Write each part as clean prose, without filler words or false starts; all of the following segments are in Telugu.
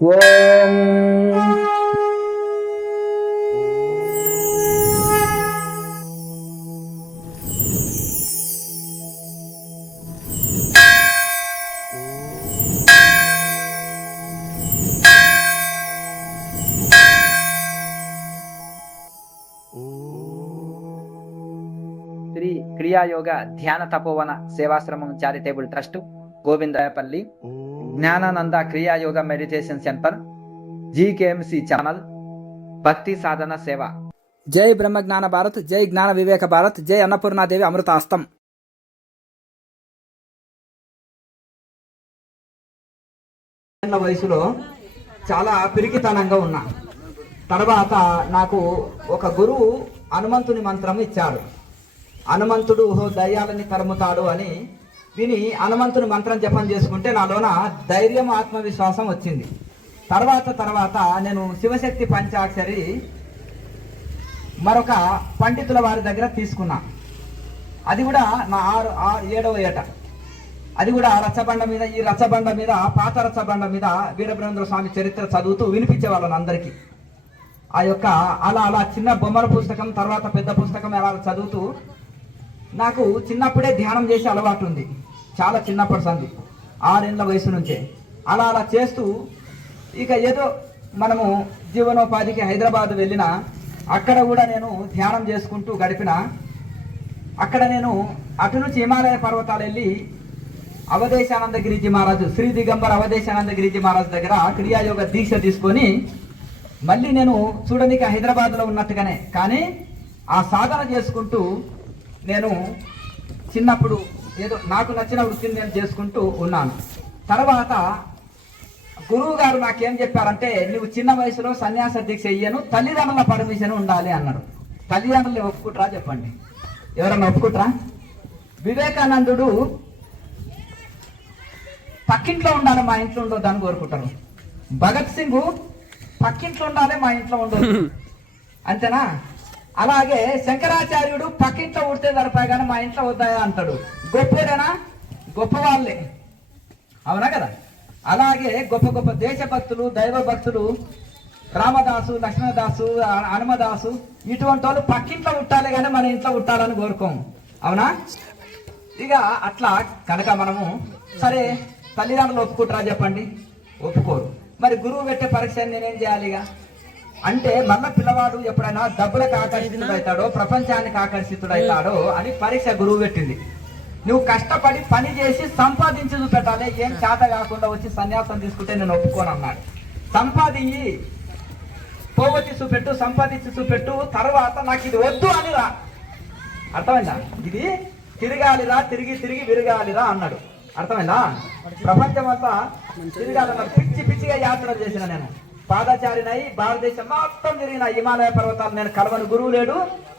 ఓం Sri Kriyayoga Dhyana Tapovana Sevashramam charitable trust, Govindarayapalli, Jnanananda Kriyayoga meditation centre, GKMC channel, భక్తి సాధన సేవ. జై బ్రహ్మ జ్ఞాన భారత్, జై జ్ఞాన వివేక భారత్, జై అన్నపూర్ణాదేవి అమృతాస్తం. వయసులో చాలా పిరికితనంగా ఉన్నా. తర్వాత నాకు ఒక గురువు హనుమంతుని మంత్రం ఇచ్చాడు. హనుమంతుడు దయ్యాలని తరుముతాడు అని విని హనుమంతుని మంత్రం జపం చేసుకుంటే నాలోన ధైర్యం, ఆత్మవిశ్వాసం వచ్చింది. తర్వాత నేను శివశక్తి పంచాక్షరి మరొక పండితుల వారి దగ్గర తీసుకున్నా. అది కూడా నా 7వ ఏట. అది కూడా రచ్చబండ మీద, ఈ రచ్చబండ మీద, పాత రచ్చబండ మీద వీరబ్రహ్మేంద్ర స్వామి చరిత్ర చదువుతూ వినిపించే వాళ్ళని అందరికీ. ఆ యొక్క అలా చిన్న బొమ్మల పుస్తకం, తర్వాత పెద్ద పుస్తకం అలా చదువుతూ నాకు చిన్నప్పుడే ధ్యానం చేసే అలవాటు ఉంది. చాలా చిన్నప్పటి సంది, 6 ఏళ్ల వయసు నుంచే అలా చేస్తూ ఇక ఏదో మనము జీవనోపాధికి హైదరాబాద్ వెళ్ళినా అక్కడ కూడా నేను ధ్యానం చేసుకుంటూ గడిపిన. అక్కడ నేను అటు నుంచి హిమాలయ పర్వతాలు వెళ్ళి అవధేశానంద గిరిజీ మహారాజు, శ్రీ దిగంబర్ అవధేశానంద గిరిజీ మహారాజు దగ్గర క్రియాయోగ దీక్ష తీసుకొని మళ్ళీ నేను చూడడానికి హైదరాబాద్లో ఉన్నట్టుగానే కానీ ఆ సాధన చేసుకుంటూ నేను చిన్నప్పుడు ఏదో నాకు నచ్చిన వృత్తిని నేను చేసుకుంటూ ఉన్నాను. తర్వాత గురువు గారు నాకేం చెప్పారంటే, నువ్వు చిన్న వయసులో సన్యాస దీక్ష చెయ్యను, తల్లిదండ్రుల పర్మిషన్ ఉండాలి అన్నాడు. తల్లిదండ్రులు ఒప్పుకుంటారా చెప్పండి, ఎవరన్నా ఒప్పుకుంటారా? వివేకానందుడు పక్కింట్లో ఉండాలి, మా ఇంట్లో ఉండొద్దు అని కోరుకుంటారు. భగత్ సింగ్ పక్కింట్లో ఉండాలి, మా ఇంట్లో ఉండదు, అంతేనా? అలాగే శంకరాచార్యుడు పక్కింట్లో ఉడితే సరిపోయి కానీ మా ఇంట్లో వద్దాయా అంటాడు. గొప్పడేనా? గొప్ప వాళ్ళే, అవునా కదా? అలాగే గొప్ప గొప్ప దేశభక్తులు, దైవ భక్తులు, రామదాసు, లక్ష్మణదాసు, హనుమదాసు, ఇటువంటి వాళ్ళు పక్కింట్లో ఉట్టాలి కానీ మన ఇంట్లో ఉట్టాలని కోరుకోము, అవునా? ఇక అట్లా కనుక మనము సరే తల్లిదండ్రులు ఒప్పుకుంటారా చెప్పండి? ఒప్పుకోరు. మరి గురువు పెట్టే పరీక్ష నేనేం చేయాలి? ఇక అంటే మళ్ళీ పిల్లవాడు ఎప్పుడైనా డబ్బులకు ఆకర్షితుడవుతాడో, ప్రపంచానికి ఆకర్షితుడవుతాడో అని పరీక్ష గురువు పెట్టింది. నువ్వు కష్టపడి పని చేసి సంపాదించి చూపెట్టాలి. ఏం చేత కాకుండా వచ్చి సన్యాసం తీసుకుంటే నేను ఒప్పుకోను అన్నాడు. సంపాదించి పోగొచ్చి చూపెట్టు, సంపాదించి చూపెట్టు, తర్వాత నాకు ఇది వద్దు అని రా. అర్థమైందా? ఇది తిరగాలిరా, తిరిగి విరగాలిరా అన్నాడు. అర్థమైందా? ప్రపంచం అంతా తిరగాలన్నాడు. పిచ్చిగా యాత్ర చేసిన నేను, పాదచారినై భారతదేశం మొత్తం తిరిగిన. హిమాలయ పర్వతాలు నేను కలవని గురువు లేడు,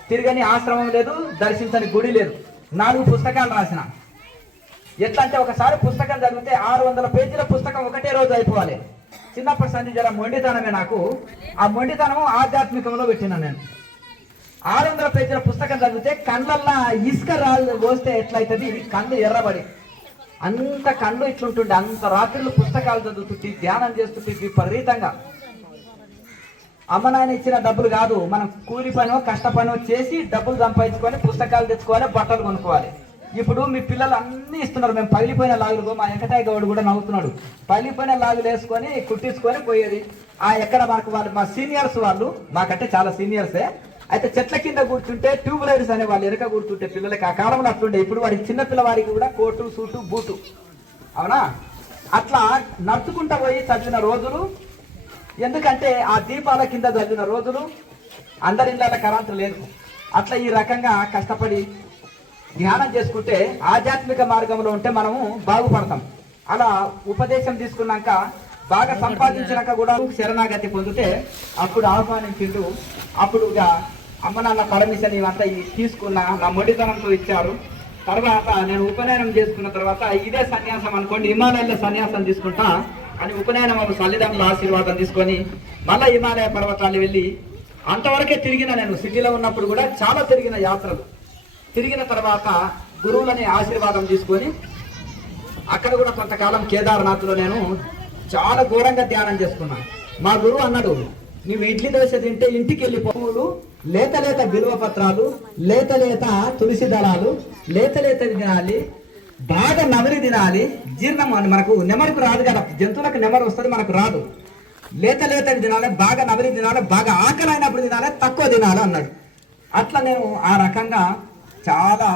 తిరగని ఆశ్రమం లేదు, దర్శించని గుడి లేదు. 4 పుస్తకాలు రాసిన. ఎట్లా అంటే ఒకసారి పుస్తకం చదివితే 600 పేజీల పుస్తకం ఒకటే రోజు అయిపోవాలి. చిన్నప్పటి సంది జర మొండితనమే నాకు. ఆ మొండితనము ఆధ్యాత్మికంలో పెట్టిన నేను. 600 పేజీల పుస్తకం చదివితే కళ్ళల్లా ఇసుక రాళ్ళు పోస్తే ఎట్లయితుంది, కళ్ళు ఎర్రబడి అంత కళ్ళు ఇట్లుంటుండే. అంత రాత్రులు పుస్తకాలు చదువుతుంటే, ధ్యానం చేస్తుంటే విపరీతంగా. అమ్మ నాయన ఇచ్చిన డబ్బులు కాదు, మనం కూలి పనో కష్ట పనో చేసి డబ్బులు సంపాదించుకొని పుస్తకాలు తెచ్చుకోవాలి, బట్టలు కొనుక్కోవాలి. ఇప్పుడు మీ పిల్లలు అన్నీ ఇస్తున్నారు. మేము పగిలిపోయిన లాగులు, మా వెంకటయ్య గౌడ్ కూడా నవ్వుతున్నాడు, పగిలిపోయిన లాగులు వేసుకొని కుట్టించుకొని పోయేది. ఎక్కడ మనకు వాళ్ళు మా సీనియర్స్, వాళ్ళు మాకంటే చాలా సీనియర్సే. అయితే చెట్ల కింద కూర్చుంటే ట్యూబ్ లైట్స్ అనే వాళ్ళు వెనక కూర్చుంటే పిల్లలకి ఆ కాలంలో అట్లుండే. ఇప్పుడు వాడికి చిన్న పిల్లవాడికి కూడా కోటు, సూటు, బూటు, అవునా? అట్లా నడుచుకుంటా పోయి చదివిన రోజులు. ఎందుకంటే ఆ దీపాల కింద చదివిన రోజులు. అందరి ఇళ్ళ కరెంటు లేదు. అట్లా ఈ రకంగా కష్టపడి ధ్యానం చేసుకుంటే ఆధ్యాత్మిక మార్గంలో ఉంటే మనము బాగుపడతాం. అలా ఉపదేశం తీసుకున్నాక, బాగా సంపాదించినాక కూడా శరణాగతి పొందితే అప్పుడు ఆహ్వానించిండు. అప్పుడు ఇక అమ్మ నాన్న పర్మిషన్ ఇవంతా తీసుకున్నా, నా మొండితనంతో ఇచ్చారు. తర్వాత నేను ఉపనయనం చేసుకున్న తర్వాత ఇదే సన్యాసం అనుకోండి, హిమాలయాల్లో సన్యాసం తీసుకుంటా అని ఉపనయనం తల్లిదండ్రుల ఆశీర్వాదం తీసుకొని మళ్ళీ హిమాలయ పర్వతాలు వెళ్ళి అంతవరకే తిరిగిన. నేను సిటీలో ఉన్నప్పుడు కూడా చాలా తిరిగిన యాత్రలు. తిరిగిన తర్వాత గురువులని ఆశీర్వాదం తీసుకొని అక్కడ కూడా కొంతకాలం కేదార్నాథ్లో నేను చాలా ఘోరంగా ధ్యానం చేసుకున్నా. మా గురువు అన్నాడు, నువ్వు ఇడ్లీ దోశ తింటే ఇంటికి వెళ్ళి పువ్వులు, లేత లేత బిల్వ పత్రాలు, లేత లేత తులసి దళాలు, లేత లేత తినాలి, బాగా నమిలి తినాలి. జీర్ణం అని మనకు నెమరుకు రాదు కదా, జంతువులకు నెమరు వస్తుంది, మనకు రాదు. లేత లేతవి తినాలి, బాగా నమిలి తినాలి, బాగా ఆకలి అయినప్పుడు తినాలి, తక్కువ తినాలి అన్నాడు. అట్లా నేను ఆ రకంగా చాలా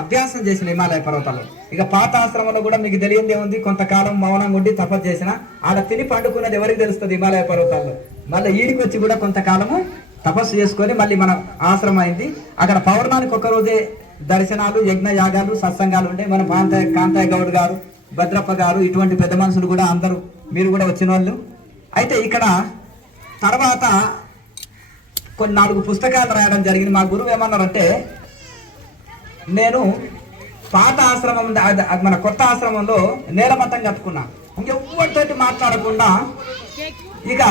అభ్యాసం చేసిన హిమాలయ పర్వతాల్లో. ఇక పాత ఆశ్రమంలో కూడా మీకు తెలియందే ఉంది, కొంతకాలం మౌనంగా ఉండి తపస్సు చేసిన. ఆడ తిని పండుకున్నది ఎవరికి తెలుస్తుంది హిమాలయ పర్వతాల్లో. మళ్ళీ ఈడికి వచ్చి కూడా కొంతకాలము తపస్సు చేసుకొని మళ్ళీ మన ఆశ్రమం అయింది. అక్కడ పౌర్ణానికి ఒక రోజే దర్శనాలు, యజ్ఞ యాగాలు, సత్సంగాలు ఉండే. మన కాంతాయ గౌడ్ గారు, భద్రప్ప గారు, ఇటువంటి పెద్ద మనుషులు కూడా అందరూ మీరు కూడా వచ్చిన వాళ్ళు. అయితే ఇక్కడ తర్వాత కొన్ని 4 పుస్తకాలు రాయడం జరిగింది. మా గురువు ఏమన్నారంటే, నేను పాత ఆశ్రమం మన కొత్త ఆశ్రమంలో నేలమట్టం కట్టుకున్నా, ఇంకెవ్వరితోటి మాట్లాడకుండా ఇక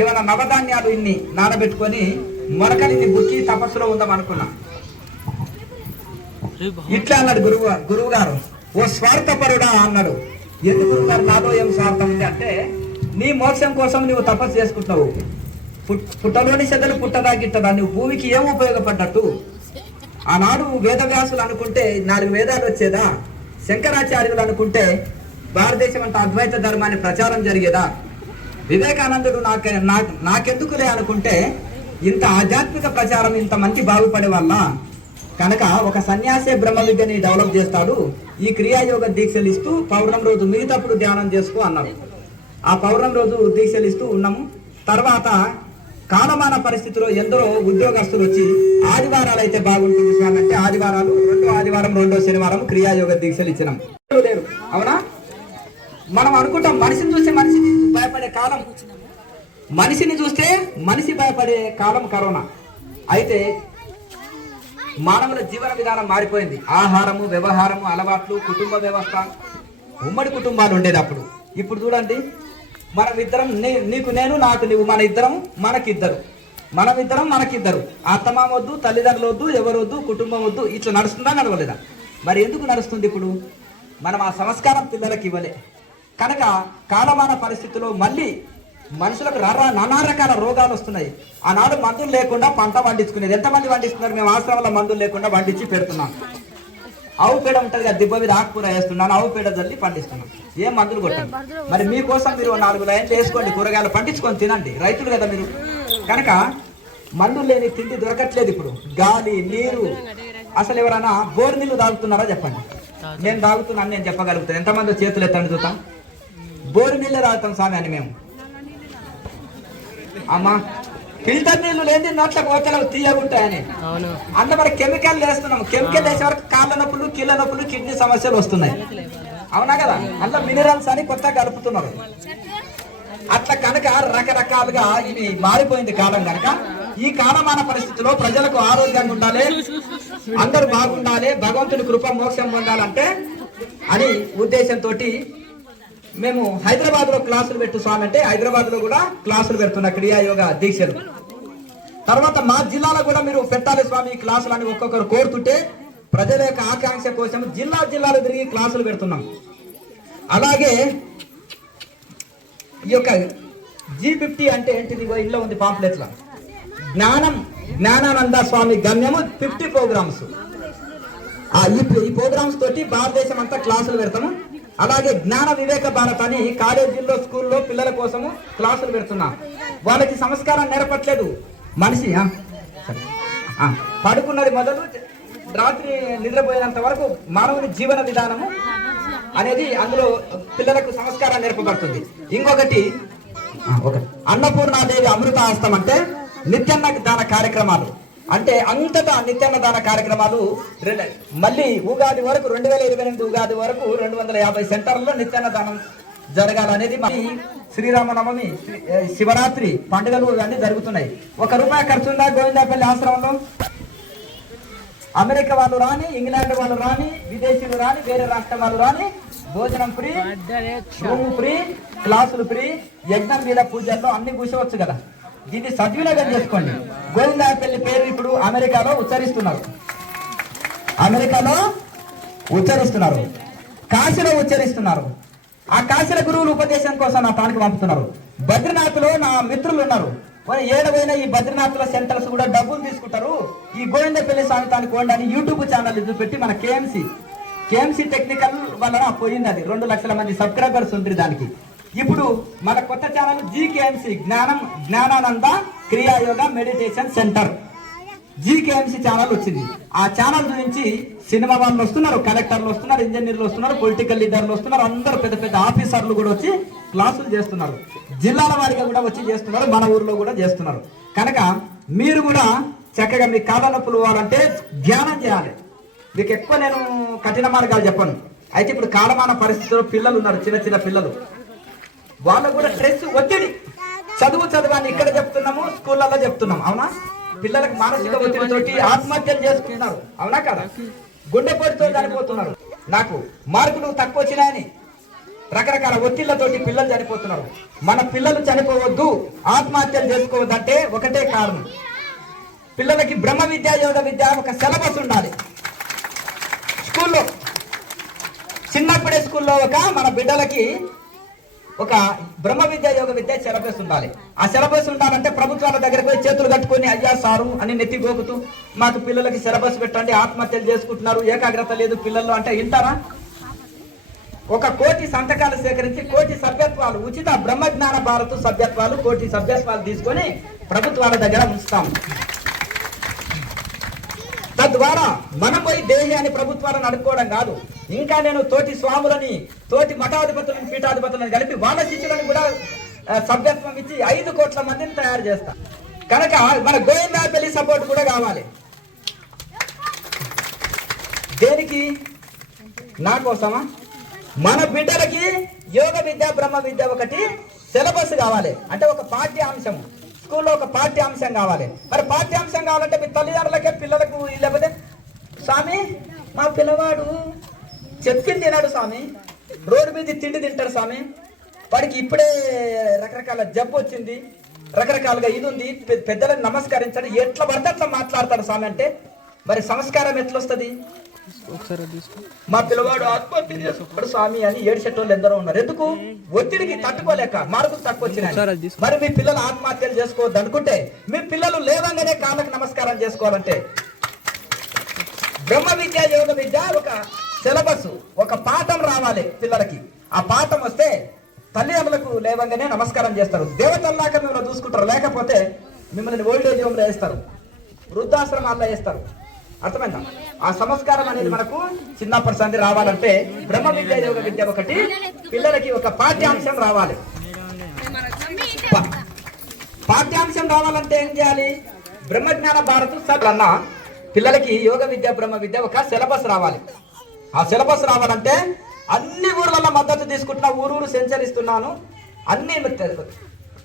ఏమైనా నవధాన్యాలు ఇన్ని నానబెట్టుకొని మొలకలిని బుక్కి తపస్సులో ఉందాం అనుకున్నా. ఇట్లా అన్నాడు గురువు గారు, ఓ స్వార్థపరుడా అన్నాడు. ఎందుకు నాలో ఏం స్వార్థం ఉంది అంటే, నీ మోక్షం కోసం నువ్వు తపస్సు చేసుకుంటావు. పుట్టలోని చెదలు పుట్టదా గిట్టదా, నువ్వు భూమికి ఏం ఉపయోగపడ్డట్టు. ఆనాడు వేదవ్యాసులు అనుకుంటే 4 వేదాలు వచ్చేదా, శంకరాచార్యులు అనుకుంటే భారతదేశం అంతా అద్వైత ధర్మాన్ని ప్రచారం జరిగేదా, వివేకానందుడు నాకెందుకులే అనుకుంటే ఇంత ఆధ్యాత్మిక ప్రచారం ఇంత మంచి బాగుపడే వల్ల కనుక ఒక సన్యాసే బ్రహ్మ విద్యని డెవలప్ చేస్తాడు. ఈ క్రియాయోగ దీక్షలు ఇస్తూ పౌర్ణం రోజు మిగతాప్పుడు ధ్యానం చేసుకో అన్నాడు. ఆ పౌర్ణం రోజు దీక్షలు ఇస్తూ ఉన్నాము. తర్వాత కాలమాన పరిస్థితిలో ఎందరో ఉద్యోగస్తులు వచ్చి ఆదివారాలు అయితే బాగుంటుంది స్వామి అంటే ఆదివారాలు, 2వ ఆదివారం 2వ శనివారం క్రియాయోగ దీక్షలు ఇచ్చినాం. లేరు అవునా? మనం అనుకుంటాం మనిషిని చూస్తే మనిషిని భయపడే కాలం, మనిషిని చూస్తే మనిషి భయపడే కాలం కరోనా. అయితే మానవుల జీవన విధానం మారిపోయింది. ఆహారము, వ్యవహారము, అలవాట్లు, కుటుంబ వ్యవస్థ, ఉమ్మడి కుటుంబాలు ఉండేది అప్పుడు. ఇప్పుడు చూడండి, మనమిద్దరం, నీకు నేను, నాకు నువ్వు, మన ఇద్దరం మనకిద్దరు, మనమిద్దరం మనకిద్దరు. అత్తమామ వద్దు, తల్లిదండ్రులు వద్దు, ఎవరొద్దు, కుటుంబం వద్దు. ఇట్లా నడుస్తుందా నడవలేదా? మరి ఎందుకు నడుస్తుంది? ఇప్పుడు మనం ఆ సంస్కారం పిల్లలకి ఇవ్వలే కనుక కాలమాన పరిస్థితుల్లో మళ్ళీ మనుషులకు నానా రకాల రోగాలు వస్తున్నాయి. ఆనాడు మందులు లేకుండా పంట పండించుకునేది. ఎంతమంది పండిస్తున్నారు? మేము ఆశ్రమంలో మందులు లేకుండా పండించి పెడుతున్నాం. ఆవు పేడ ఉంటుంది కదా, దిబ్బ మీద ఆకుకూర వేస్తున్నాను, ఆవు పేడ జల్లి పండిస్తున్నాం, ఏం మందులు కొట్టండి. మరి మీకోసం మీరు 4 లైన్లు వేసుకోండి, కూరగాయలు పండించుకొని తినండి, రైతులు కదా మీరు. కనుక మందులు లేని తిండి దొరకట్లేదు ఇప్పుడు. గాలి, నీరు, అసలు ఎవరైనా బోర్ నీళ్ళు తాగుతున్నారా చెప్పండి? నేను తాగుతున్నాను, నేను చెప్పగలుగుతాను. ఎంతమంది చేతులు ఎత్తండి చూద్దాం. బోరు నీళ్ళే తాగుతాం స్వామి అని మేము. అమ్మా ఫిల్టర్ నీళ్లు లేని నోట్ల కోతలు తీయగుంటాయని అంత మరి కెమికల్ వేస్తున్నాం. కెమికల్ వేసే వరకు కాళ్ళ నొప్పులు, కీళ్ళ నొప్పులు, కిడ్నీ సమస్యలు వస్తున్నాయి. అవునా కదా? అందులో మినరల్స్ అని కొత్తగా కలుపుతున్నారు. అట్లా కనుక రకరకాలుగా ఇవి మారిపోయింది కాలం. కనుక ఈ కాలమాన పరిస్థితిలో ప్రజలకు ఆరోగ్యంగా ఉండాలి, అందరూ బాగుండాలి, భగవంతుని కృప మోక్షం పొందాలంటే అని ఉద్దేశంతో మేము హైదరాబాద్ లో క్లాసులు పెట్టు స్వామి అంటే హైదరాబాద్ లో కూడా క్లాసులు పెడుతున్న క్రియాయోగ దీక్షలు. తర్వాత మా జిల్లాలో కూడా మీరు పెట్టాలి స్వామి క్లాసులు అని ఒక్కొక్కరు కోరుతుంటే ప్రజల యొక్క ఆకాంక్ష కోసం జిల్లాలు తిరిగి క్లాసులు పెడుతున్నాం. అలాగే ఈ యొక్క G50 అంటే ఏంటిది? ఇంట్లో ఉంది పాంప్లెట్స్ లో. జ్ఞానానంద స్వామి గమ్యము 50 ప్రోగ్రామ్స్. ఈ ప్రోగ్రామ్స్ తోటి భారతదేశం అంతా క్లాసులు పెడతాము. అలాగే జ్ఞాన వివేక భారత్ అని కాలేజీల్లో, స్కూల్లో పిల్లల కోసము క్లాసులు పెడుతున్నాం. వాళ్ళకి సంస్కారం నేర్పట్లేదు. మనిషి పడుకున్నది మొదలు రాత్రి నిద్రపోయినంత వరకు మానవుని జీవన విధానము అనేది అందులో పిల్లలకు సంస్కారం నేర్పబడుతుంది. ఇంకొకటి అన్నపూర్ణాదేవి అమృతాస్తం అంటే నిత్యాన్నదాన కార్యక్రమాలు. అంటే అంతటా నిత్యాన్నదాన కార్యక్రమాలు మళ్ళీ ఉగాది వరకు 2028 ఉగాది వరకు 250 సెంటర్లలో నిత్యాన్నదానం జరగాలనేది. మరి శ్రీరామనవమి, శివరాత్రి పండుగలు అన్నీ జరుగుతున్నాయి. ₹1 ఖర్చు ఉందా గోవిందాపల్లి ఆశ్రమంలో? అమెరికా వాళ్ళు రాని, ఇంగ్లాండ్ వాళ్ళు రాని, విదేశీయులు రాని, వేరే రాష్ట్రం వాళ్ళు రాని, భోజనం ఫ్రీ, రూమ్ ఫ్రీ, క్లాసులు ఫ్రీ, యజ్ఞం మీద పూజల్లో అన్ని కూర్చోవచ్చు కదా. దీన్ని సద్వినియోగం చేసుకోండి. గోవిందాపల్లి పేరు ఇప్పుడు అమెరికాలో ఉచ్చరిస్తున్నారు, కాశీలో ఉచ్చరిస్తున్నారు, ఆ కాశీల గురువులు ఉపదేశం కోసం నా తానికి పంపుతున్నారు. బద్రీనాథ్లో నా మిత్రులు ఉన్నారు. మరి ఏడవైనా ఈ బద్రీనాథ్ల సెంటర్స్ కూడా డబ్బులు తీసుకుంటారు. ఈ గోవిందపల్లి స్వామి తానికి పోండి అని యూట్యూబ్ ఛానల్ చూపెట్టి మన కేఎంసీ టెక్నికల్ వలన పోయింది. అది 2 లక్షల మంది సబ్స్క్రైబర్స్ ఉంది దానికి. ఇప్పుడు మన కొత్త channel GKMC Jnanananda Kriyayoga meditation centre GKMC channel వచ్చింది. ఆ ఛానల్ గురించి సినిమా వాళ్ళు వస్తున్నారు, కలెక్టర్లు వస్తున్నారు, ఇంజనీర్లు వస్తున్నారు, పొలిటికల్ లీడర్లు వస్తున్నారు, అందరూ పెద్ద పెద్ద ఆఫీసర్లు కూడా వచ్చి క్లాసులు చేస్తున్నారు. జిల్లాల వారిగా కూడా వచ్చి చేస్తున్నారు, మన ఊర్లో కూడా చేస్తున్నారు. కనుక మీరు కూడా చక్కగా మీ కాళ్ళ నొప్పులు పోవాలంటే ధ్యానం చేయాలి. మీకు ఎక్కువ నేను కఠిన మార్గాలు చెప్పను. అయితే ఇప్పుడు కాలమాన పరిస్థితుల్లో పిల్లలు ఉన్నారు, చిన్న చిన్న పిల్లలు, వాళ్ళకు కూడా స్ట్రెస్, ఒత్తిడి, చదువు అని ఇక్కడ చెప్తున్నాము, స్కూళ్ళల్లో చెప్తున్నాం. అవునా? పిల్లలకు మానసిక ఒత్తిడితోటి ఆత్మహత్యలు చేసుకుంటున్నారు. అవునా కదా? గుండెపోటుతో చనిపోతున్నారు. నాకు మార్కులు తక్కువ వచ్చినాయని రకరకాల ఒత్తిళ్లతోటి పిల్లలు చనిపోతున్నారు. మన పిల్లలు చనిపోవద్దు, ఆత్మహత్యలు చేసుకోవద్దంటే ఒకటే కారణం, పిల్లలకి బ్రహ్మ విద్య, యోగ విద్య ఒక సిలబస్ ఉండాలి. స్కూల్లో చిన్నప్పుడే స్కూల్లో మన బిడ్డలకి ఒక బ్రహ్మ విద్య, యోగ విద్య సిలబస్ ఉండాలి. ఆ సిలబస్ ఉండాలంటే ప్రభుత్వాల దగ్గరకు పోయి చేతులు కట్టుకొని అయ్యా సారు అని నెత్తి గోకుతూ మాకు పిల్లలకి సిలబస్ పెట్టండి, ఆత్మహత్యలు చేసుకుంటున్నారు, ఏకాగ్రత లేదు పిల్లల్లో అంటే వింటారా? 1 కోటి సంతకాలు సేకరించి 1 కోటి సభ్యత్వాలు, ఉచిత బ్రహ్మజ్ఞాన భారత్ సభ్యత్వాలు 1 కోటి సభ్యత్వాలు తీసుకొని ప్రభుత్వాల దగ్గర ఉంచుతాం. తద్వారా మనం పోయి దేహాన్ని ప్రభుత్వాలను అడుక్కోవడం కాదు. ఇంకా నేను తోటి స్వాములని, తోటి మఠాధిపతులను, పీఠాధిపతులను కలిపి వాళ్ళ శిష్యులను కూడా సభ్యత్వం ఇచ్చి 5 కోట్ల మందిని తయారు చేస్తా. కనుక మన గోవిందపల్లి సపోర్ట్ కూడా కావాలి. దేనికి? నా కోసమా? మన బిడ్డలకి యోగ విద్య, బ్రహ్మ విద్య ఒకటి సిలబస్ కావాలి. అంటే ఒక పాఠ్యాంశం, స్కూల్లో ఒక పాఠ్యాంశం కావాలి. మరి పాఠ్యాంశం కావాలంటే మీ తల్లిదండ్రులకే పిల్లలకు, లేకపోతే స్వామి మా పిల్లవాడు చెప్పింది తినాడు స్వామి, రోడ్డు మీద తిండి తింటాడు స్వామి, వాడికి ఇప్పుడే రకరకాల జబ్బు వచ్చింది, రకరకాలుగా ఇది ఉంది, పెద్దలకు నమస్కరించండి, ఎట్లా పడితే అట్లా మాట్లాడతాడు స్వామి అంటే మరి సంస్కారం ఎట్లా వస్తుంది? మా పిల్లవాడు ఆత్మహత్య చేసుకున్నాడు స్వామి అని ఏడ్చేటోళ్ళు ఎందరో ఉన్నారు. ఎందుకు? ఒత్తిడికి తట్టుకోలేక, మార్కులు తక్కువ వచ్చినాయి. మరి మీ పిల్లలు ఆత్మహత్యలు చేసుకోవద్దు అనుకుంటే, మీ పిల్లలు లేవంగానే కాళ్ళకి నమస్కారం చేసుకోవాలంటే బ్రహ్మ విద్య, యోగ విద్య ఒక సిలబస్, ఒక పాఠం రావాలి పిల్లలకి. ఆ పాఠం వస్తే తల్లిదండ్రులకు లేవంగానే నమస్కారం చేస్తారు. దేవతల్లాక మిమ్మల్ని చూసుకుంటారు, లేకపోతే మిమ్మల్ని ఓల్డేజ్ హోమ్లో వేస్తారు, వృద్ధాశ్రమాల్లో వేస్తారు. అర్థమైందా? ఆ సంస్కారం అనేది మనకు చిన్నప్పటి సంది రావాలంటే బ్రహ్మ విద్య, యోగ విద్య ఒకటి పిల్లలకి ఒక పాఠ్యాంశం రావాలి. పాఠ్యాంశం రావాలంటే ఏం చేయాలి? బ్రహ్మజ్ఞాన భారత్ సభ్యులన్న పిల్లలకి యోగ విద్య, బ్రహ్మ విద్య ఒక సిలబస్ రావాలి. ఆ సిలబస్ రావాలంటే అన్ని ఊర్లలో మద్దతు తీసుకుంటున్నా, ఊరూరు సంచరిస్తున్నాను.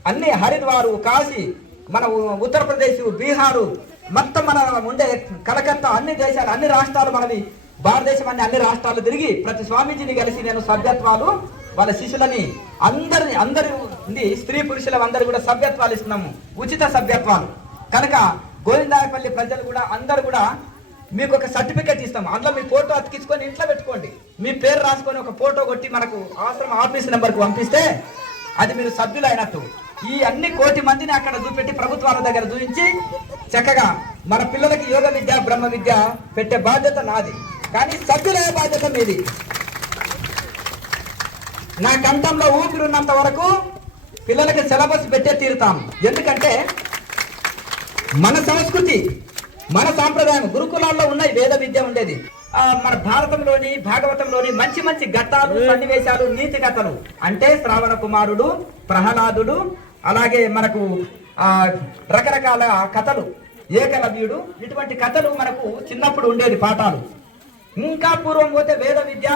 అన్ని హరిద్వారు, కాశీ, మన ఉత్తరప్రదేశ్, బీహారు, మొత్తం మన ఉండే కలకత్తా, అన్ని దేశాలు, అన్ని రాష్ట్రాలు, మనవి భారతదేశం అన్ని రాష్ట్రాలు తిరిగి ప్రతి స్వామీజీని కలిసి నేను సభ్యత్వాలు, వాళ్ళ శిష్యులని అందరి స్త్రీ పురుషుల అందరు కూడా సభ్యత్వాలు ఇస్తున్నాము, ఉచిత సభ్యత్వాలు. కనుక గోవిందాయపల్లి ప్రజలు కూడా అందరు కూడా మీకు ఒక సర్టిఫికెట్ ఇస్తాము. అందులో మీ ఫోటో అతికించుకొని ఇంట్లో పెట్టుకోండి, మీ పేరు రాసుకొని ఒక ఫోటో కొట్టి మనకు ఆశ్రమ ఆఫీస్ నెంబర్కి పంపిస్తే అది మీరు సభ్యులు అయినట్టు. ఈ అన్ని 1 కోటి మందిని అక్కడ చూపెట్టి ప్రభుత్వాల దగ్గర చూపించి చక్కగా మన పిల్లలకి యోగ విద్య, బ్రహ్మ విద్య పెట్టే బాధ్యత నాది, కానీ సభ్యులయ్యే బాధ్యత మీది. నా కంఠంలో ఊపిరి ఉన్నంత వరకు పిల్లలకి సిలబస్ పెట్టే తీరుతాం. ఎందుకంటే మన సంస్కృతి, మన సాంప్రదాయం, గురుకులాల్లో ఉన్నాయి, వేద విద్య ఉండేది. మన భారతంలోని, భాగవతంలోని మంచి మంచి ఘట్టాలు, సన్నివేశాలు, నీతి కథలు అంటే శ్రావణ కుమారుడు, ప్రహ్లాదుడు, అలాగే మనకు రకరకాల కథలు, ఏకలవ్యుడు, ఇటువంటి కథలు మనకు చిన్నప్పుడు ఉండేది పాఠాలు. ఇంకా పూర్వం పోతే వేద విద్య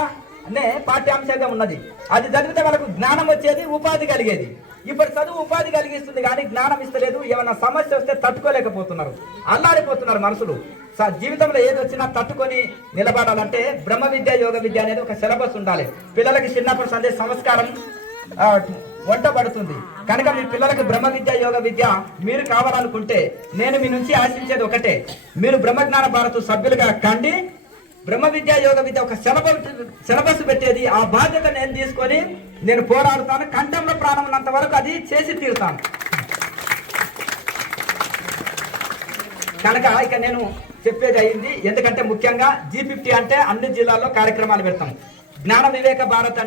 అనే పాఠ్యాంశంగా ఉన్నది. అది చదివితే వాళ్ళకు జ్ఞానం వచ్చేది, ఉపాధి కలిగేది. ఇప్పుడు చదువు ఉపాధి కలిగిస్తుంది కానీ జ్ఞానం ఇస్తలేదు. ఏమైనా సమస్య వస్తే తట్టుకోలేకపోతున్నారు, అల్లాడిపోతున్నారు మనుషులు. జీవితంలో ఏది వచ్చినా తట్టుకొని నిలబడాలంటే బ్రహ్మ విద్య, యోగ విద్య అనేది ఒక సిలబస్ ఉండాలి. పిల్లలకి చిన్నప్పటి సందే సంస్కారం వంటబడుతుంది. కనుక మీ పిల్లలకు బ్రహ్మ విద్య, యోగ విద్య మీరు కావాలనుకుంటే నేను మీ నుంచి ఆశించేది ఒకటే, మీరు బ్రహ్మజ్ఞాన భారత్ సభ్యులుగా కండి. బ్రహ్మ విద్య, యోగ విద్య ఒక సిలబస్ పెట్టేది, ఆ బాధ్యత నేను తీసుకొని నేను పోరాడుతాను, కంఠంలో ప్రాణం ఉన్నంత వరకు అది చేసి తీరుతాను. కనుక ఇక నేను చెప్పేది అయింది. ఎందుకంటే ముఖ్యంగా G50 అంటే అన్ని జిల్లాల్లో కార్యక్రమాలు పెడతాం. జ్ఞాన వివేక భారత్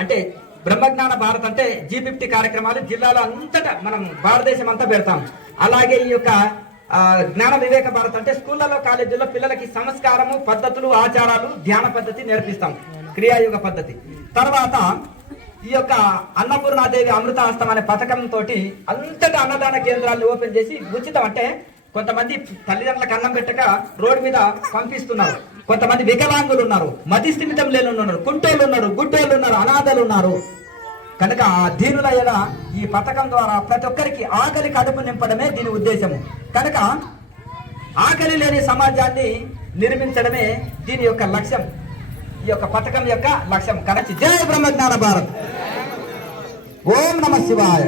అంటే బ్రహ్మజ్ఞాన భారత్ అంటే G50 కార్యక్రమాలు జిల్లాలో అంతటా మనం భారతదేశం అంతా పెడతాం. అలాగే ఈ యొక్క జ్ఞాన వివేక భారత్ అంటే స్కూళ్ళలో కాలేజీల్లో పిల్లలకి సంస్కారము, పద్ధతులు, ఆచారాలు, ధ్యాన పద్ధతి నేర్పిస్తాం, క్రియాయోగ పద్ధతి. తర్వాత ఈ యొక్క అన్నపూర్ణాదేవి అమృతాస్తం అనే పథకంతో అంతటా అన్నదాన కేంద్రాలను ఓపెన్ చేసి ఉచితం. అంటే కొంతమంది తల్లిదండ్రులకు అన్నం పెట్టక రోడ్డు మీద పంపిస్తున్నారు, కొంతమంది వికలాంగులు ఉన్నారు, మతి స్థిమితం లేని ఉన్నారు, కుంటోళ్ళు ఉన్నారు, గుడ్డోళ్ళు ఉన్నారు, అనాథలు ఉన్నారు. కనుక ఆ దీనుల ఎలా ఈ పథకం ద్వారా ప్రతి ఒక్కరికి ఆకలి కడుపు నింపడమే దీని ఉద్దేశము. కనుక ఆకలి లేని సమాజాన్ని నిర్మించడమే దీని యొక్క లక్ష్యం, ఈ యొక్క పథకం యొక్క లక్ష్యం. కనుక జై బ్రహ్మజ్ఞాన భారత్. ఓం నమః శివాయ.